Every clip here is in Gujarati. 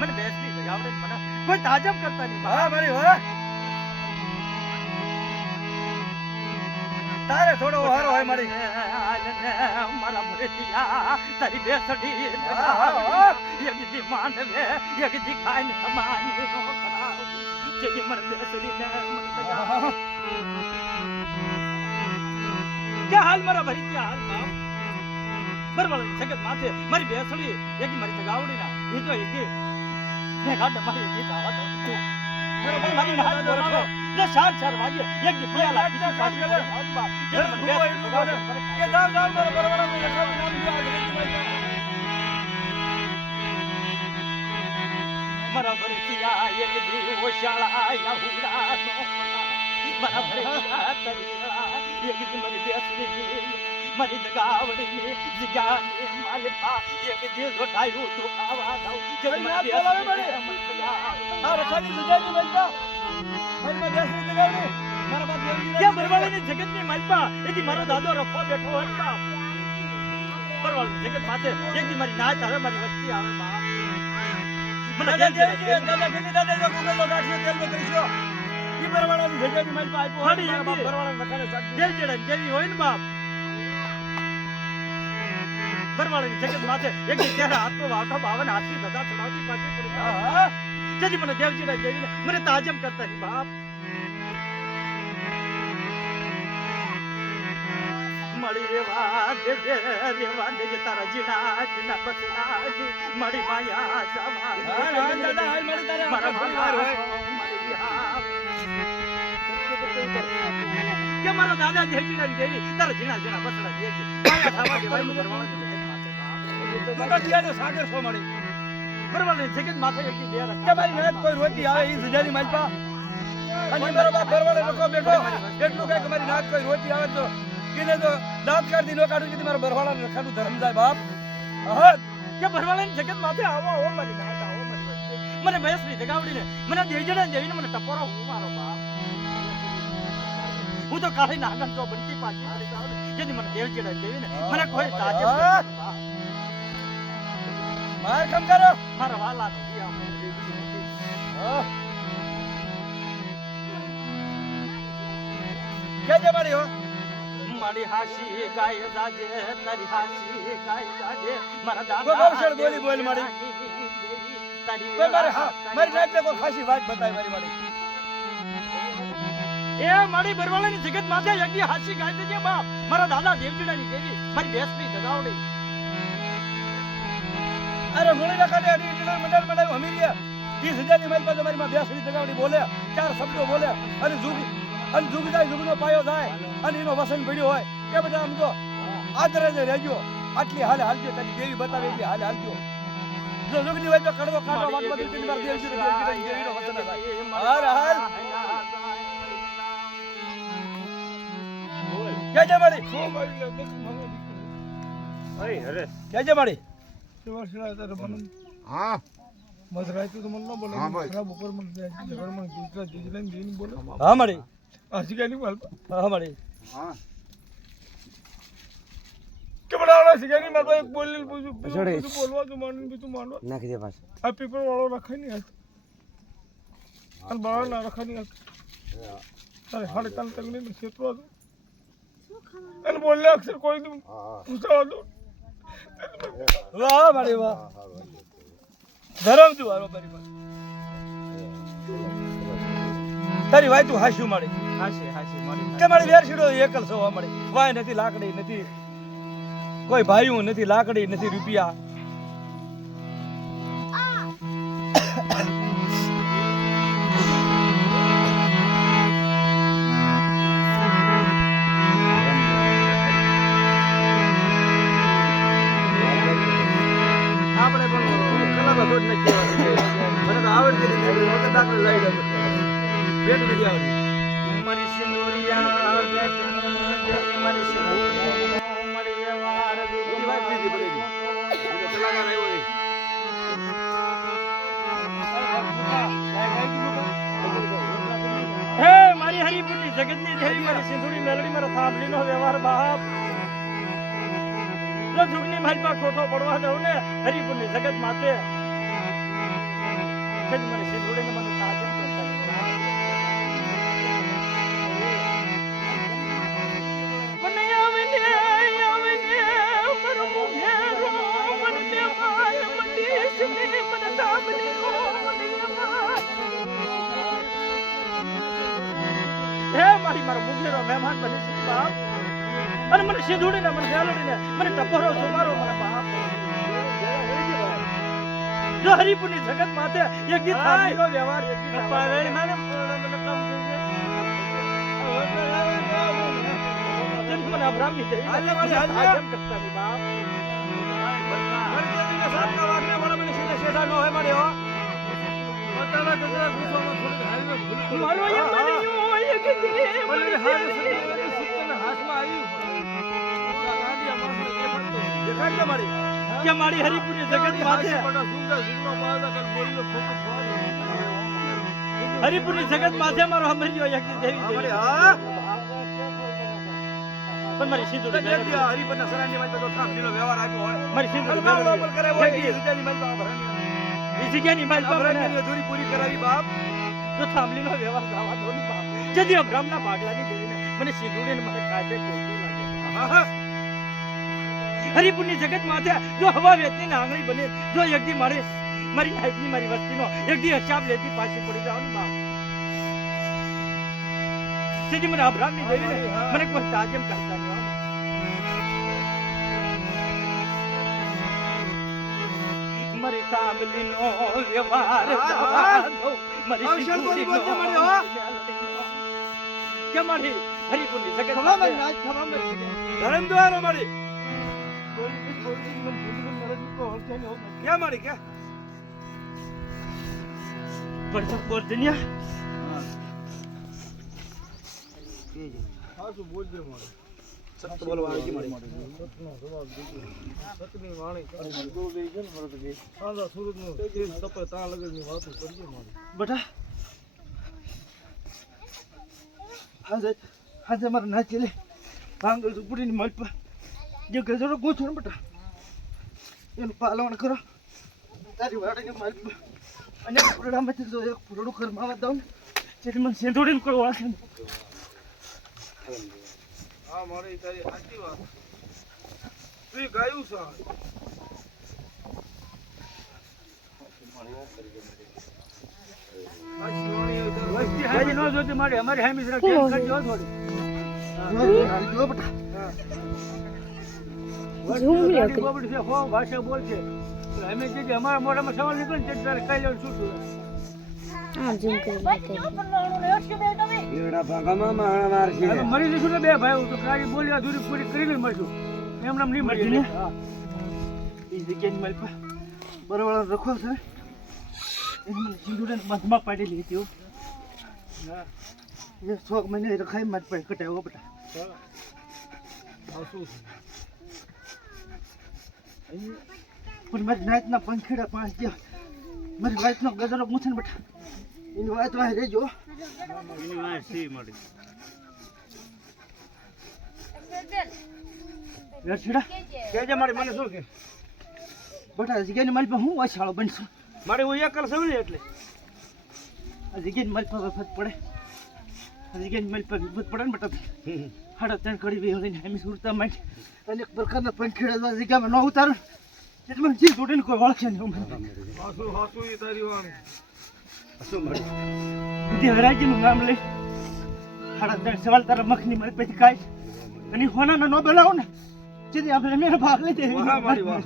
મને બેસની જગાવડે મને કોઈ તાજબ કરતા નહીં હા મારી વાહ તારે થોડો હારો હોય મારી મારા ભરેતિયા તારી બેસડી એક દી માંડવે એક દી ખાઈને સમાની નો કરાવ જેથી મને બેસડી ને કે હાલ મારા ભરેતિયા હાલ બાપ બરવાળ જગત માથે મારી બેસડી એક મારી જગાવડી ના એ તો એક ને ગાડ મારી એક આવા તો બરોબર મારી નાત બોલાવો ને 4 વાગે એક દી પિયાલા પીતી પાછી કરે બાપ જે મને બેસડી કે જાવ જાવ મારા બરવાળા નું લખાવું નામ જો આ મારા ભરેતિયા એક દી ઓશાળા યાહુડા નો મારા ભરેતિયા તરીલા એક દી મારી બેસડી મારી જગાવડી જગાને માલપા એક દી જોટાયું તો ખાવા દઉં જે મને બોલાવે મને આ રખાની સુજાની મલપા મારી માં બેસડી જગાવડી મારા બાપ દેવજી કે બરવાળાની જગતની માલપા એથી મારો દાદો રખો બેઠો હોય બાપ બરવાળાની જગત માથે એકથી મારી નાત આવે મારી વસ્તી આવે બાપ મને દાદા કેની દાદા જો ગુગલનો રાખજો તેલનો કરીશો ઈ બરવાળાની જગ્યાની માલપા આપ્યો હાડી મારા બાપ બરવાળાને રખાને સાચી દેવજડા જેવી હોય ને બાપ બરવાળાની જગત માથે એકથી ત્યારે હાથનો વાટો બાવન હાથની ધજા ચડાવતી પાછી પડી હા જેથી મને દેવજીડા જેવીને મને તાજમ કરતા નહીં બાપ મળી રેવા દેજે તારા જીણા જીણા બસડાજી મળી માયા સવા હા દાદા હાલ મારી તારે મારા ભાર હોય કે મારા દાદા જેજીડા જેવી તારા જીણા જીણા બસડા જેવી માયા થવા દેવાય બરવાળા તું તો દિયાનો સાગર છો મારી બરવાળાની જગત માથે એક બે રસ્તા કે મારી નાત કોઈ રોતી આવે ઈ સુજાની માલપા અને મારો બાપ બરવાળે રખો બેઠો એટલું કઈ કે મારી નાત કોઈ રોતી આવે તો કીને તો દાંત કાઢી નો કાઢું કે મારા બરવાળાને રખાનું ધર્મ જાય બાપ હા કે બરવાળાની જગત માથે આવો મારી નાત આવો મારી વસ્તી મને બેસની જગાવડીને મને દેવજીડા જેવીને મને ટપોરો હું મારો બાપ હું તો કાળી નાગન તો બનતી પાછી જેથી મને દેવજીડા જેવીને મને કોઈ તાજબ માર કમ કરો મારા વાલાનો દિયા કે જે મારી હો મારી હાસી ગાય જાજે તારી હાસી ગાય જાજે મારા દાદા ગોગવશળ બોલી બોલ મારી તારી કોઈ મારે હા મારી નાતને કોઈ ખાસી વાત બતાય મારી મારી એ મારી બરવાળાની જગત માથે એકદી હાસી ગાય દેજે બાપ મારા દાદા દેવજીડાની દેવી મારી બેસની જગાવડી અરે મુળી રખાને અડી મંડળ બનાવ્યું હમીરિયા 30,000 ની મારી પાસે મારી માં બેસડી જગાવડી બોલે 4 શબ્દો બોલે અને જુગ જાય જુગનો પાયો જાય અને એનો વસન પડ્યો હોય કે બધા આમ તો આદરે જ રહેજો આટલી હાલે હાલજો તારી દેવી બતાવે એટલી હાલે હાલજો જો જુગની હોય તો કડવો કાઢો વાતમાં તીન વાર દેવજીનો વસન થાય હાલ હાલ કે જે મારી ઓય અરે કે જે મારી हाँ મધરાઈ તો મને ન બોલે હા ભાઈ. ખરાબ ઉપર મને ઝઘડ મને દીકરા દીકરા દીન બોલે હા મારી આજી કે નહીં બોલ હા મારી हाँ કે બડાડા સિગાની મારવા એક બોલી બીજું બોલવા તો માનન બીજું માનવા નાખી દે પાછ આ પેપર વાળો રખાય નહીં આ બાળ ના રખાય નહીં અરે હાડે કાલ તક નહીં ખેતરો હતો અને બોલે અક્ષર કોઈ નહીં પૂછવા દો વાહ મારી વાહ ધરમ તું હારો મારી પાસે તારી વાય તું હાસ્યું મારી હાસી મારી કે મારી વેરશીડો એકલ છો મારી વાય નથી લાકડી નથી કોઈ ભાઈયું નથી લાકડી નથી રૂપિયા આપણે પણ કલા બધો જ નથી મને તો આવડતી નથી વખત દાખલે લઈ દઉં ભેટ નથી આવડતી મારી સિંદુરિયા ભેટની જય મારી સિંદુરિયા મારી વાર ये बात नहीं थी पड़ेगी मुझे चला नहीं वो હે મારી હરીપુરની જગતની દેવી મારી સિંધુડી મેલડી મારા થાંભલીનો વ્યવહાર બાપ જો જુગની મારી પાસે ખોટો પડવા દઉં ને હરીપુરની જગત માથે તેજ મને સિંધુડીને મને તાજમ કરતા મને આવે ને મારો મુખેરો મને તે માન મંડીશ ને મને તાબલી નો હે મારો મુખેરો મહેમાન બની છે બાપ અને મને સિંધુડીને મને મેલડીને મને ટપોરો સુમારો મને બાપ જો હરિપુરની જગત માથે એક દી થાળીનો વ્યવહાર એક દી પાવેણી મને કામ થશે મને અબ્રામની દેવી હાલે વાળી હાલે આજમ કરતા ની બાપ મરદેવીને સાતના વાગને મને મને સીધા શેઠા નો હે મારે હો બતાલા ગજરા ગુસોમાં થોડી હાલને ભૂલ મારો એ મનિયો એક દી મને હાલ સુતના હાથમાં આવ્યું ગાંડિયા માથે દેખાડ કે મારી કે મારી હરિપુરની જગત માથે બડા સુંદર સુંદર પાળા કર બોલ્યો ખોટું હરિપુરની જગત માથે મારો હમરિયો એક દી દેવી મારી હા પણ મારી સિંધુડી દેખ દિયા હરિપરના સરાની માથે તો થાંભલીનો વ્યવહાર આપ્યો હોય મારી સિંધુડી મારો પર કરે હોય એ જગ્યાની માથે ભરણી એ જગ્યાની માલ પર ભરણીની અધૂરી પૂરી કરાવી બાપ તો થાંભલીનો વ્યવહાર જવા દો ની બાપ જદી અબ્રામના પાગલાની દેવીને મને સિંધુડીને મને કાજે કોઈ લાગે હા હરિપુરની જગત માથે જો હવા વેતની આંગળી બને જો એકદી મારી નાયકની મારી વસ્તીનો એકદી હિસાબ લેતી પાછી પડી જાવ ને બાપ સીધી મને અબ્રામની દેવીને મને કોઈ તાજમ કરતા નહીં મારી સાબલીનો વ્યવહાર જવા દો મારી સિંધુડીનો કે મારી હરિપુરની જગત ધરમદ્વાર મારી ક્યાં મારી કે પડતા બોલ દુનિયા હા શું બોલજે મારે સત્ય બોલવા આવી મારી સતની વાણી દો દે છે ને મારે તો જે સાંજા સુરતનો તેજ તપે તા લગનની વાતો કરજે મારી બેટા હાજે મારા નાચી લે આંગળ ઉપડીની મળ પર જે ગજરો ગોઠો ને બેટા એનું પાલન કરો તારી વાડે મારી અને ફૂરડામાંથી જો એક ફૂરડું કરમાવા દઉં ને જેથી મને સેંધોડીને કોઈ ઓળખે નહીં હા મારી તારી સાચી વાત તું ગાયું છે હજી ન જોતી મારી અમારી હામી જરા કેમ કરજો થોડી જો બેટા બોબડી છે હો ભાષા બોલ છે અમે જે અમારા મોઢામાં સવાલ નીકળે ને તે તારે કઈ લેવું છૂટું એડા ભાગામાં માણા માર છે હવે મરી જઈશું ને બે ભાઈ તો કાળી બોલી અધૂરી પૂરી કરીને મળશું એમ નામ નહીં મળી ને એ જગ્યાની મારી પાસે બરોબર રખો છે એને મને સિંદૂરને બંધમાં પાડેલી હતી એ 6 મહિને રખાઈ મારી પાસે કટાયો બેટા પણ મારી નાતના પંખીડા 5 ગયા મારી વાતનો ગજરો મૂછે ને બેટા એની વાત વાહ રેજો એની વાત સી મળી વેરછડા કેજે મારી મને શું કે બેટા જગ્યાની મારી પાસે હું વાછાળો બનશું મારે હું એકલ સવલી એટલે આ જગ્યાની મારી પાસે વફત પડે આ જગ્યાની મારી પાસે વિપત પડે ને બેટા 3.5 કડી વેળીને હામી સુરતા માંડી અનેક પ્રકારના પંખીડા જગ્યામાં ન ઉતારો એટલે મને જીવ જોડીને કોઈ ઓળખે નહીં હાસુ હાસુ એ તારી વાણી શું મળી દેવરાજીનું નામ લઈ 3.5 સવાલ તારા મખની મારી પછી કાઢ અને હોનાનો ન બોલાવો ને જેથી આપણે મેરો ભાગ લઈ દે વાહ મારી વાહ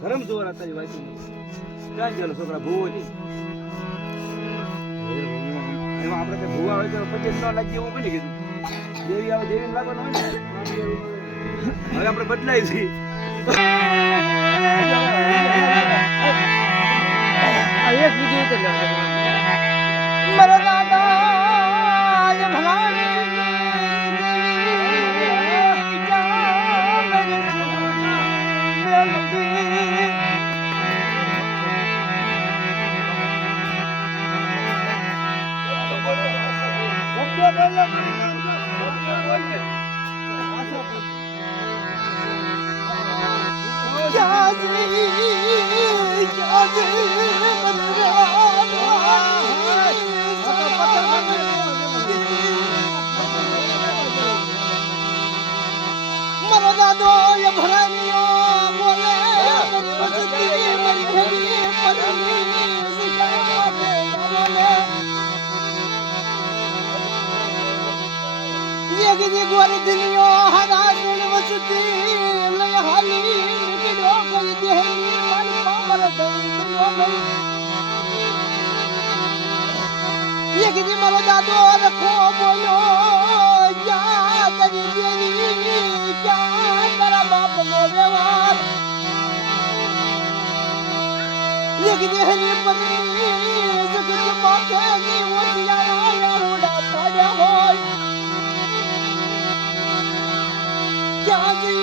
ધરમ જોરા તારી વાતો ક્યાં ગયેલો છોકરા ભૂવો ની એમાં આપણે કે ભૂવા હોય તો પછી ન લાગી એવું બની કીધું દેવી આવે દેવી લાગવાનું હોય ને હવે આપણે બદલાય છે એક વિડિયો ઉતર મારા દાદા એ ભલાની क्या ये किसी मरो दादो रखो बोलो क्या तेरी देवी क्या तेरा बाप नो व्यवहार ये किसी हरी पत्नी जो किसी माथे की वो सियारा या उड़ा पड़ा हो क्या जी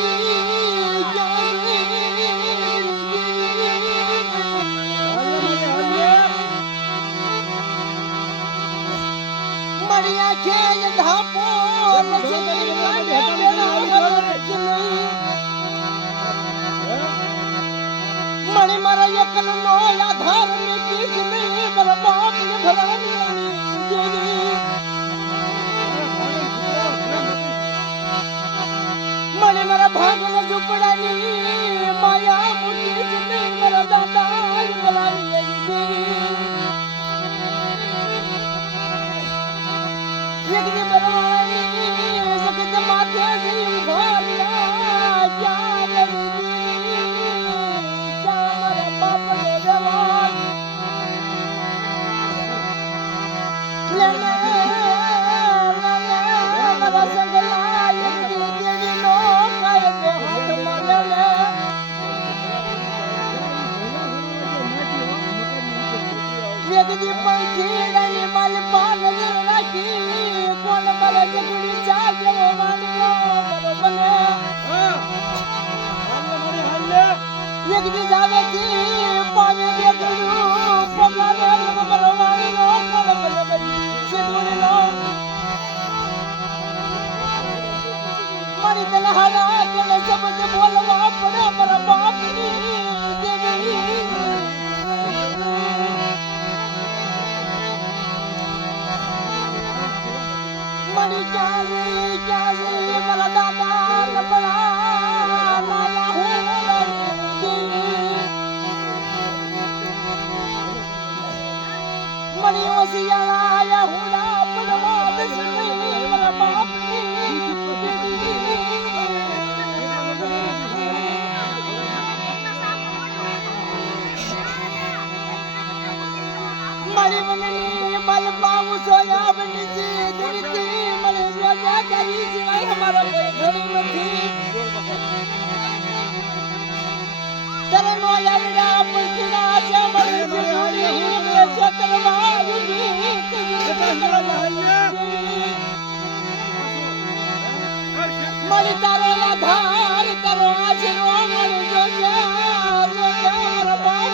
मरिया खेल धापो मणि मरा यकल नो आधार में किस नहीं मरा बाप ने भरा मणि मरा भागन झुपड़ानी माया मुठी नहीं मरा दादा भरा यज्ञ बरानी जगत माथे से उभारना क्या मेरे बाप ने जवान लेने मेरा संगला यज्ञ देवी नो कहते हाथ माले यज्ञ पंखी रनी मल पाल रखी कोण मला जगडीचा देवाणीला बरोबने एकदी जावेची पाणी देखलू पगारे बरोबणीला कोण बरोबरी सिद्धुरीला मनी त्याला हरा त्याला शब्द बोलवा पडा मला बापनी देवी मणि क्या मला दादा लबड़ा लाला हो मणि ओसियाला या हुड़ा पड़वा दसनी मेरा बाप मणि बननी मल पाऊ सोया बनी जी दुरती करी सिवाय हमारा कोई घर नहीं तेरे नोया मेरा पुलकिना से मरी जिंदगी में चतरवायूंगी मरी तारो आधार करो आशिरो मरी जो मेरा बाप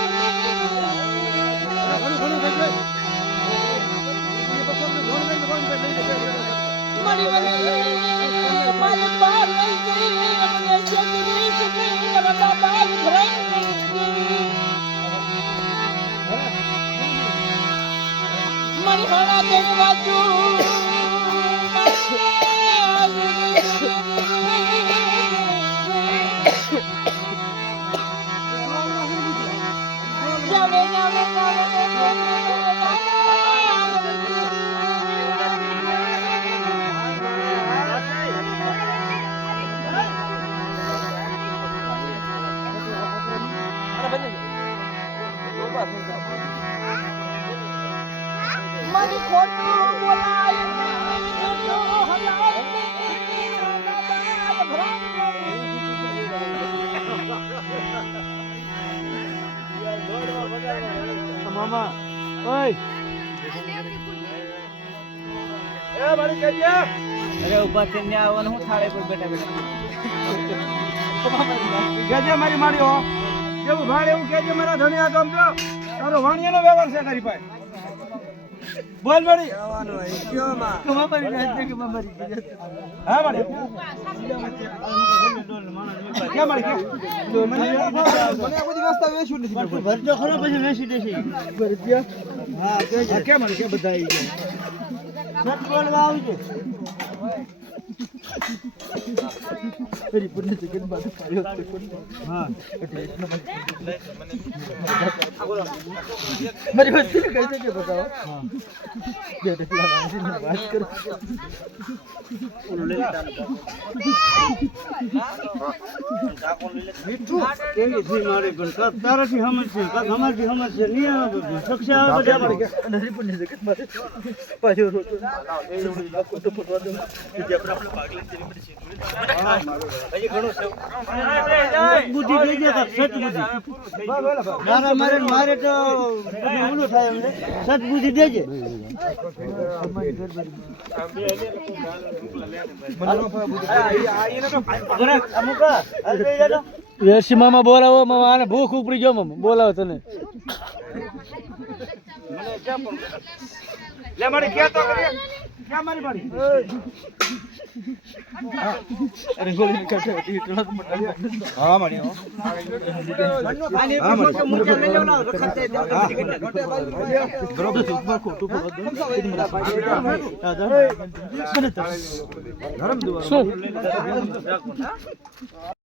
मरी बनी मल पार नहीं अपने चंद्री से मेरा दादा घर मरी होना तेरे बाजू जावे जावे मनी खोटू बोलाए तो हजार मामा ओए ए मारी कह दिया अरे ऊपर से न्या वन हूं थाळे पर बैठा बैठा કેજે મારી મારી હો જેવું ભાડે એવું કેજે મારા ધનિયા કામ જો તારો વાણિયાનો વ્યવહાર છે તારી પાસે બોલ મારી આવવાનો હે કયો માં કમા મારી નાચે કે મારી હા મારી કે મારી કે મને આ બધી વસ્તુ વેચું નથી ભરજો ખરો પછી વેચી દેશે ભરજો હા કે મારી કે બધા આવી ગયા સત બોલવા આવજો મારી પુણ્ય જગત બાજુ પાયો છે હા મારી વાત કઈ છે કે બતાવો બે ટકલા વાત કરો મીઠું કેવી થી મારી પણ તારાથી સમજશે કાક અમારથી સમજશે નહીં આવે બધું સક્ષા આવે બધા મારી મારી પુણ્ય જગત મારે પાયો રોતો તો ફોટો દો કે આપણે ભાગ લઈને હજી ઘણો છે બુદ્ધિ દેજે કાક સદબુદ્ધિ મારા મારે તો બધું ઓલું થાય એમને સદબુદ્ધિ દેજે વેરસી મામા બોલાવો મામા આને ભૂખ ઉપડી ગયો મામા બોલાવો તને લે મારી ક્યાં તો કરીએ ક્યાં મારી બાડી અરે ગોળી કાઢે ઈટલા તો મોટા હા મારી આને એક મુકે લઈ લેવ ના રખતે બરોબર છે ઉપર ખોટું બોલો દો દાદા મને તો ધર્મ દુવા શું